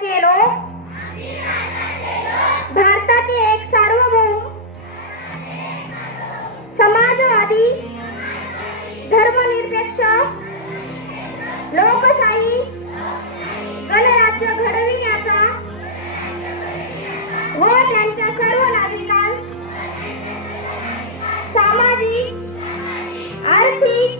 भारताचे भारताचे एक सार्वभौम समाजवादी धर्मनिरपेक्ष लोकशाही गणराज्य घडविण्याचा व त्यांच्या सर्व नागरिकांस सामाजिक आर्थिक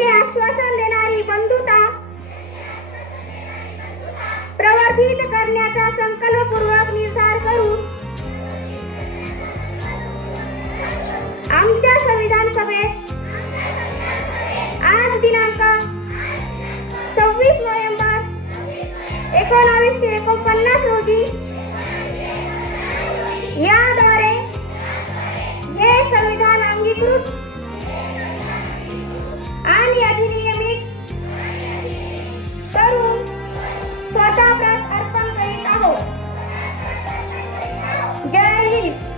यांचे आश्वासन देणारी बंधुता प्रवर्धित करण्याचा संकल्पपूर्वक निर्धार करून आमच्या संविधान सभेत आज दिनांक सव्वीस नोव्हेंबर एकोणावीसशे एकोणपन्नास रोजी याद्वारे हे संविधान अंगीकृत अधिनियमित करून स्वतः अर्पण करीत आहोत. जय हिंद.